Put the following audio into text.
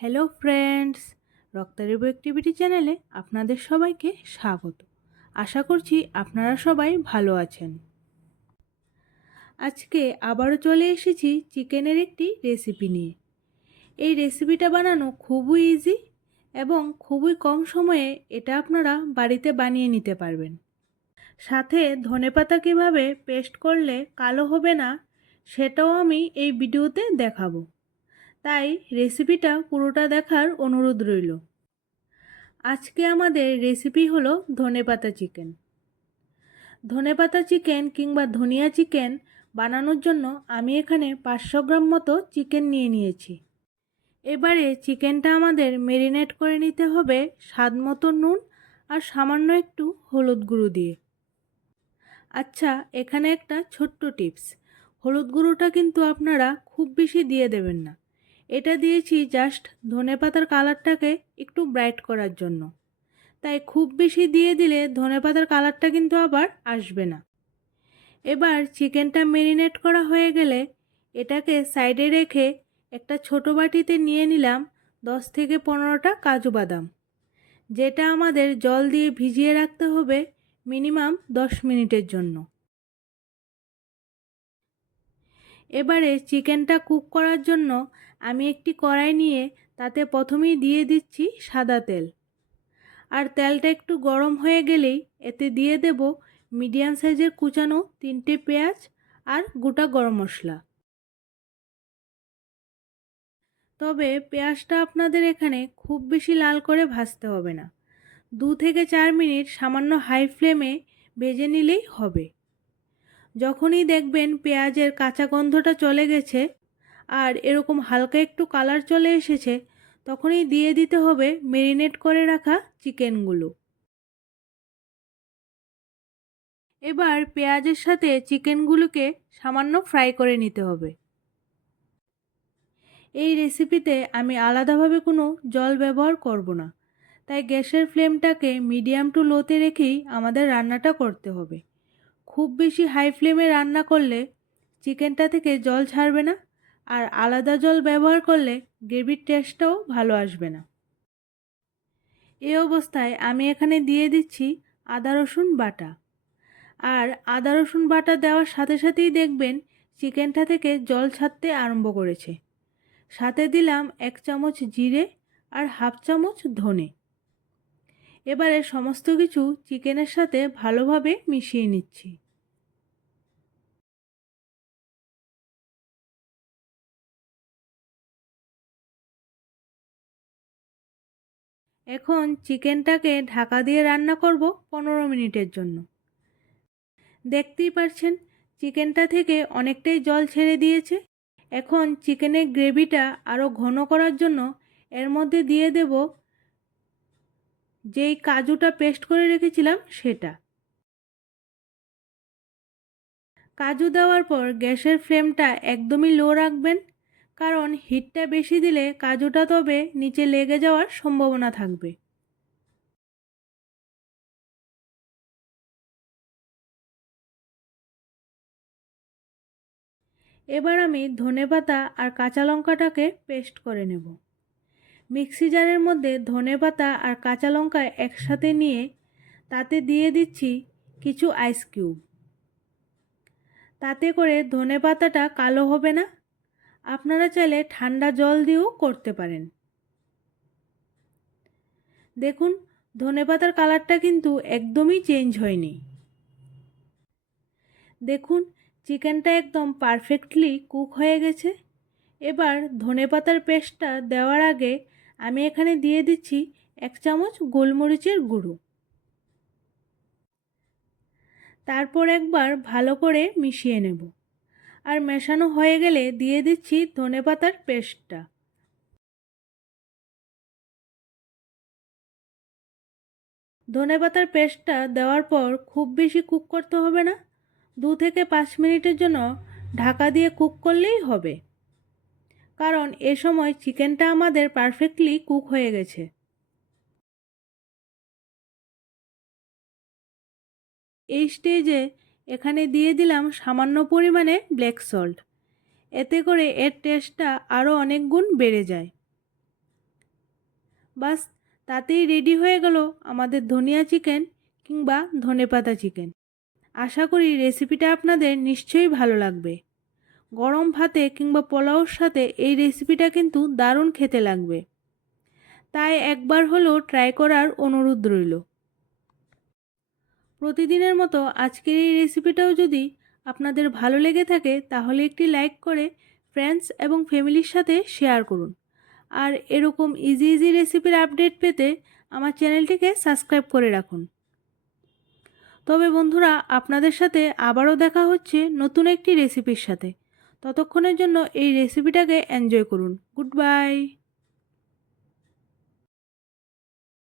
Hello friends, রক্তারেবু activity চ্যানেলে আপনাদের সবাইকে স্বাগত। আশা করছি আপনারা সবাই ভালো আছেন। আজকে আবারও চলে এসেছি চিকেনের একটি রেসিপি নিয়ে। এই রেসিপিটা বানানো খুবই ইজি এবং খুবই কম সময়ে এটা আপনারা বাড়িতে বানিয়ে নিতে পারবেন। সাথে ধনেপাতা কীভাবে পেস্ট করলে কালো হবে না সেটাও আমি এই ভিডিওতে দেখাবো, তাই রেসিপিটা পুরোটা দেখার অনুরোধ রইল। আজকে আমাদের রেসিপি হলো ধনেপাতা চিকেন। ধনেপাতা চিকেন কিংবা ধনিয়া চিকেন বানানোর জন্য আমি এখানে 500 গ্রাম মতো চিকেন নিয়ে নিয়েছি। এবারে চিকেনটা আমাদের ম্যারিনেট করে নিতে হবে স্বাদ মতো নুন আর সামান্য একটু হলুদ গুঁড়ো দিয়ে। আচ্ছা, এখানে একটা ছোট্ট টিপস, হলুদ গুঁড়োটা কিন্তু আপনারা খুব বেশি দিয়ে দেবেন না। এটা দিয়েছি জাস্ট ধনেপাতার কালারটাকে একটু ব্রাইট করার জন্য, তাই খুব বেশি দিয়ে দিলে ধনেপাতার কালারটা কিন্তু আবার আসবে না। এবার চিকেনটা ম্যারিনেট করা হয়ে গেলে এটাকে সাইডে রেখে একটা ছোট বাটিতে নিয়ে নিলাম 10 থেকে 15টা কাজু বাদাম, যেটা আমাদের জল দিয়ে ভিজিয়ে রাখতে হবে মিনিমাম 10 মিনিটের জন্য। এবারে চিকেনটা কুক করার জন্য আমি একটি কড়াই নিয়ে তাতে প্রথমেই দিয়ে দিচ্ছি সাদা তেল। আর তেলটা একটু গরম হয়ে গেলেই এতে দিয়ে দেব মিডিয়াম সাইজের কুচানো 3টে পেঁয়াজ আর গোটা গরম মশলা। তবে পেঁয়াজটা আপনাদের এখানে খুব বেশি লাল করে ভাজতে হবে না, 2 থেকে 4 মিনিট সামান্য হাই ফ্লেমে ভেজে নিলেই হবে। যখনই দেখবেন পেঁয়াজের কাঁচা গন্ধটা চলে গেছে আর এরকম হালকা একটু কালার চলে এসেছে, তখনই দিয়ে দিতে হবে ম্যারিনেট করে রাখা চিকেনগুলো। এবার পেঁয়াজের সাথে চিকেনগুলোকে সামান্য ফ্রাই করে নিতে হবে। এই রেসিপিতে আমি আলাদাভাবে কোনো জল ব্যবহার করব না, তাই গ্যাসের ফ্লেমটাকে মিডিয়াম টু লোতে রেখেই আমাদের রান্নাটা করতে হবে। খুব বেশি হাই ফ্লেমে রান্না করলে চিকেনটা থেকে জল ছাড়বে না, আর আলাদা জল ব্যবহার করলে গ্রেভির টেস্টটাও ভালো আসবে না। এই অবস্থায় আমি এখানে দিয়ে দিচ্ছি আদা রসুন বাটা। আর আদা রসুন বাটা দেওয়ার সাথে সাথেই দেখবেন চিকেনটা থেকে জল ছাড়তে আরম্ভ করেছে। সাথে দিলাম 1 চামচ জিরে আর হাফ চামচ ধনে। এবারে সমস্ত কিছু চিকেনের সাথে ভালোভাবে মিশিয়ে নিচ্ছি। এখন চিকেনটাকে ঢাকা দিয়ে রান্না করব 15 মিনিটের জন্য। দেখতেই পাচ্ছেন চিকেনটা থেকে অনেকটাই জল ছেড়ে দিয়েছে। এখন চিকেনের গ্রেভিটা আরও ঘন করার জন্য এর মধ্যে দিয়ে দেব যেই কাজুটা পেস্ট করে রেখেছিলাম সেটা। কাজু দেওয়ার পর গ্যাসের ফ্লেমটা একদমই লো রাখবেন, কারণ হিটটা বেশি দিলে কাজুটা তবে নিচে লেগে যাওয়ার সম্ভাবনা থাকবে। এবার আমি ধনেপাতা আর কাঁচা লঙ্কাটাকে পেস্ট করে নেব। মিক্সি জারের মধ্যে ধনেপাতা আর কাঁচা লঙ্কা একসাথে নিয়ে তাতে দিয়ে দিচ্ছি কিছু আইস কিউব। তাতে করে ধনেপাতাটা কালো হবে না। আপনারা চাইলে ঠান্ডা জল দিয়েও করতে পারেন। দেখুন ধনেপাতার কালারটা কিন্তু একদমই চেঞ্জ হয়নি। দেখুন চিকেনটা একদম পারফেক্টলি কুক হয়ে গেছে। এবার ধনেপাতার পেস্টটা দেওয়ার আগে আমি এখানে দিয়ে দিচ্ছি 1 চামচ গোলমরিচের গুঁড়ো। তারপর একবার ভালো করে মিশিয়ে নেব। আর মেশানো হয়ে গেলে দিয়ে দিচ্ছি ধনেপাতার পেস্টটা। ধনেপাতার পেস্টটা দেওয়ার পর খুব বেশি কুক করতে হবে না, 2 থেকে 5 মিনিটের জন্য ঢাকা দিয়ে কুক করলেই হবে, কারণ এ সময় চিকেনটা আমাদের পারফেক্টলি কুক হয়ে গেছে। এই স্টেজে এখানে দিয়ে দিলাম সামান্য পরিমাণে ব্ল্যাক সল্ট, এতে করে এর টেস্টটা আরও অনেক গুণ বেড়ে যায়। বাস তাতেই রেডি হয়ে গেল আমাদের ধনিয়া চিকেন কিংবা ধনেপাতা চিকেন। আশা করি রেসিপিটা আপনাদের নিশ্চয়ই ভালো লাগবে। গরম ভাতে কিংবা পোলাওর সাথে এই রেসিপিটা কিন্তু দারুণ খেতে লাগবে, তাই একবার হলেও ট্রাই করার অনুরোধ রইল। প্রতিদিনের মতো আজকের এই রেসিপিটাও যদি আপনাদের ভালো লেগে থাকে তাহলে একটি লাইক করে ফ্রেন্ডস এবং ফ্যামিলির সাথে শেয়ার করুন। আর এরকম ইজি ইজি রেসিপির আপডেট পেতে আমার চ্যানেলটিকে সাবস্ক্রাইব করে রাখুন। তবে বন্ধুরা, আপনাদের সাথে আবারও দেখা হচ্ছে নতুন একটি রেসিপির সাথে। ততক্ষণের জন্য এই রেসিপিটাকে এনজয় করুন। Good bye.